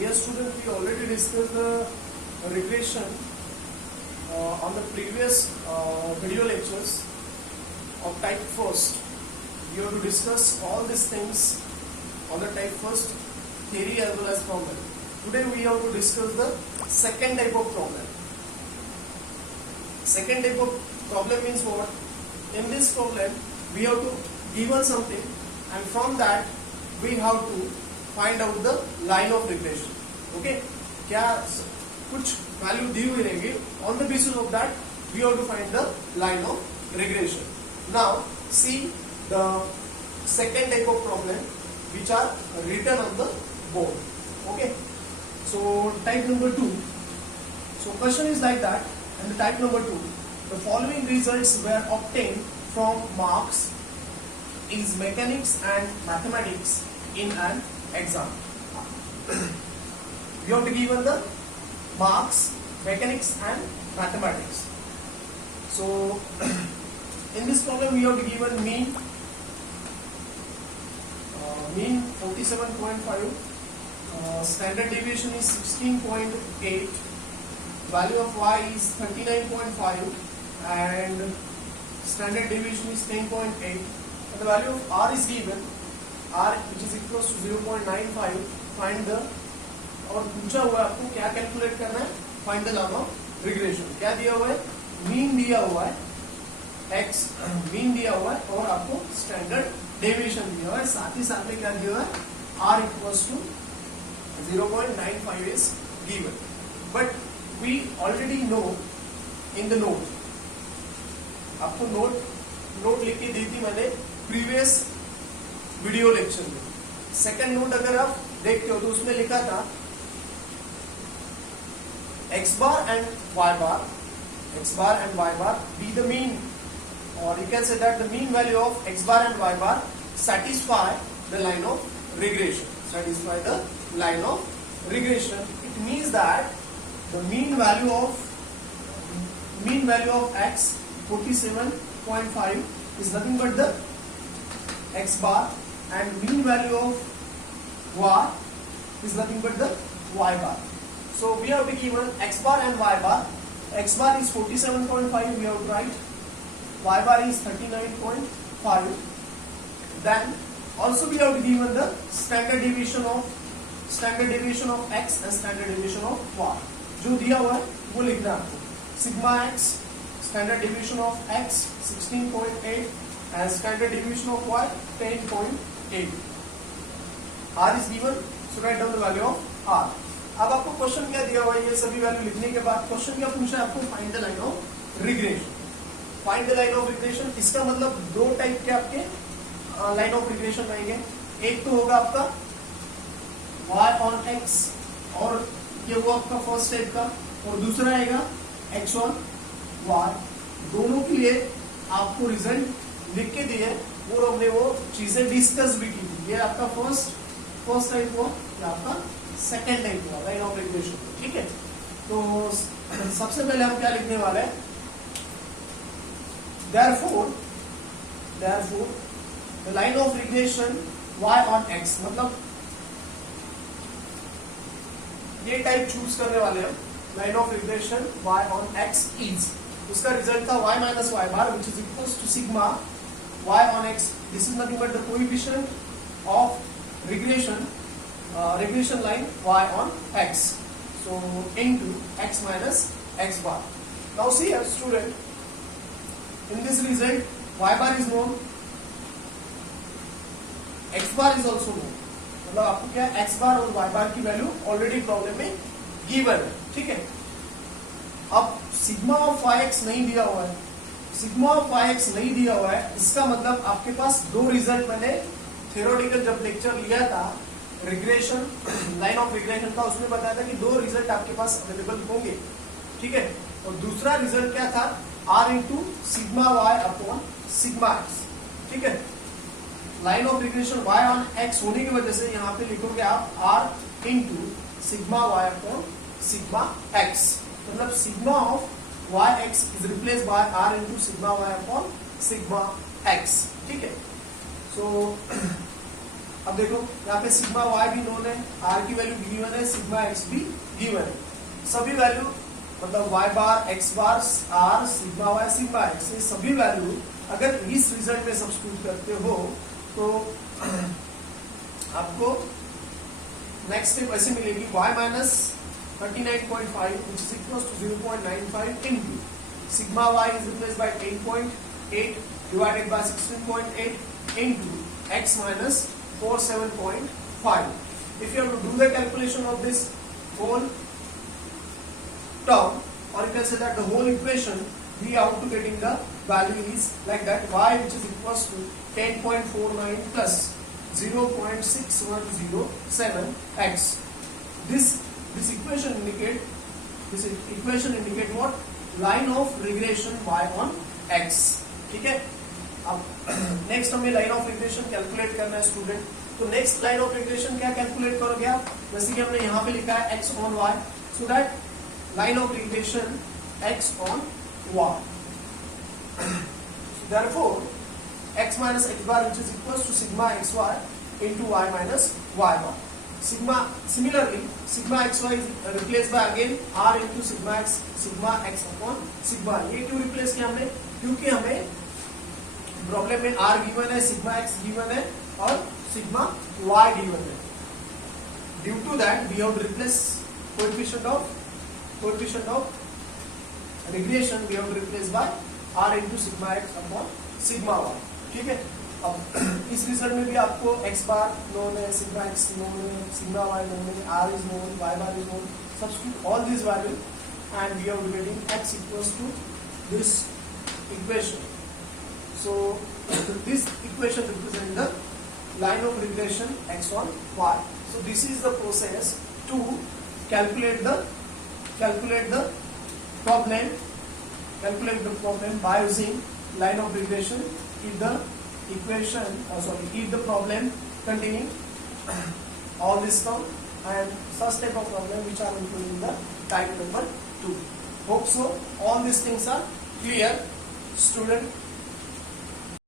Dear student, we already discussed the regression on the previous video lectures of type first. We have to discuss all these things on the type first theory as well as problem. Today we have to discuss the second type of problem. Second type of problem means what? In this problem we have to given something and from that we have to find out the line of regression. Okay? क्या कुछ value दी हुई रहेगी, on the basis of that we have to find the line of regression. Now see the second type of problem which are written on the board. Okay? So type number 2. So question is like that, and the type number 2. The following results were obtained from marks is mechanics and mathematics in an exam. You have to given the marks, mechanics and mathematics. So in this problem we have to given mean 47.5, standard deviation is 16.8, value of y is 39.5 and standard deviation is 10.8, and the value of r is given, r which is equals to 0.95. Find the, और पूछा हुआ है आपको क्या calculate करना है, find the line of regression. क्या दिया हुआ है? मीन दिया हुआ है, x मीन दिया हुआ है और आपको स्टैंडर्ड डेविएशन दिया हुआ है. साथ ही साथ में क्या दिया हुआ है? r equals to 0.95 is given. But we already know in the note, आपको नोट लिख के दी थी मैंने प्रीवियस वीडियो लेक्चर में. सेकंड नोट अगर आप देखते हो तो उसमें लिखा था x bar and y bar be the mean, or you can say that the mean value of x bar and y bar satisfy the line of regression. It means that the mean value of x 47.5 is nothing but the x bar, and mean value of y is nothing but the y bar. So we have to given x bar and y bar. X bar is 47.5, we have to write. Y bar is 39.5. Then also we have to given the standard deviation of x and standard deviation of y. जो दिया हुआ है वो लिखना है आपको. Sigma x, standard deviation of x 16.8 and standard deviation of y 10.8. R is given, so write down the value of R. अब आपको क्वेश्चन क्या दिया हुआ है? ये सभी वैल्यू लिखने के बाद क्वेश्चन क्या पूछा है आपको? Find the line of regression. Find the line of regression, इसका मतलब दो टाइप के आपके लाइन ऑफ रिग्रेशन रहेंगे. एक तो होगा आपका y on x, और ये वो आपका फर्स्ट टाइप का, और दूसरा आएगा x on y. दोनों के लिए आपको रिजल्ट लिख के दिए और हमने वो चीजें डिस्कस भी की. ये आपका फर्स्ट टाइप हुआ, ये आपका सेकेंड टाइप हुआ लाइन ऑफ रिग्रेशन. ठीक है, तो सबसे पहले हम क्या लिखने वाले हैं? Therefore the line of regression y on x, मतलब ये टाइप चूज करने वाले हैं. Line of regression y on x is, उसका रिजल्ट था y minus y bar which is equals to sigma y on x. This is nothing but the coefficient of regression line y on x, so into x minus x bar. Now see here student, in this result y bar is known, x bar is also known. मतलब आपको क्या x bar और y bar की value already problem में given है. ठीक है, अब सिग्मा ऑफ yx नहीं दिया हुआ है, इसका मतलब आपके पास दो रिजल्ट, मैंने थ्योरेटिकल जब लेक्चर लिया था रिग्रेशन लाइन ऑफ रिग्रेशन का, उसमें बताया था कि दो रिजल्ट आपके पास अवेलेबल होंगे. ठीक है, और दूसरा रिजल्ट क्या था? r into sigma y upon sigma x. ठीक है, line of regression y on x होने की वजह से यहाँ पे लिखोगे आप r into sigma y upon sigma x, मतलब sigma of yx is replace by r into sigma y upon sigma x. ठीक है, सो अब देखो यहाँ पे सिग्मा y भी नोन है, r की वैल्यू गिवन है, सिग्मा x भी गिवन है, सभी वैल्यू मतलब y बार, x बार, r, sigma y, sigma x, ये सभी वैल्यू अगर इस रिजल्ट में सब्स्टिट्यूट करते हो तो आपको नेक्स्ट स्टेप ऐसे मिलेगी y minus 39.5 which is equals to 0.95 into sigma y is replaced by 10.8 divided by 16.8 into x minus 47.5. If you have to do the calculation of this whole term, or you can say that the whole equation, we have to getting the value is like that, y which is equals to 10.49 plus 0.6107 x. This equation indicate what? Line of regression y on x. ठीक है, अब next हमें line of regression calculate करना है student. तो next line of regression क्या calculate करोगे आप, जैसे कि हमने यहाँ पे लिखा है x on y, so that line of regression x on y, so therefore x minus x bar which is equals to sigma xy into y minus y bar. Similarly sigma xy is replaced by again r into sigma x upon sigma. ये क्यों replace किया हमने, क्योंकि हमें problem में r given है, sigma x given है और सिग्मा y गिवन है। Due to that we have replace coefficient of regression we have replace by r into sigma x upon sigma y। ठीक है, अब इस रिजल्ट में भी आपको x बार नोन है, सिग्मा x नोन है, सिग्मा y नोन है, r is known, y bar is known, substitute all these value and we are getting x equals to this equation. So this equation represents the line of regression x on y. So this is the process to calculate the problem by using line of regression if the problem containing all this term and such type of problem which are included in the type number 2. Hope so all these things are clear, student.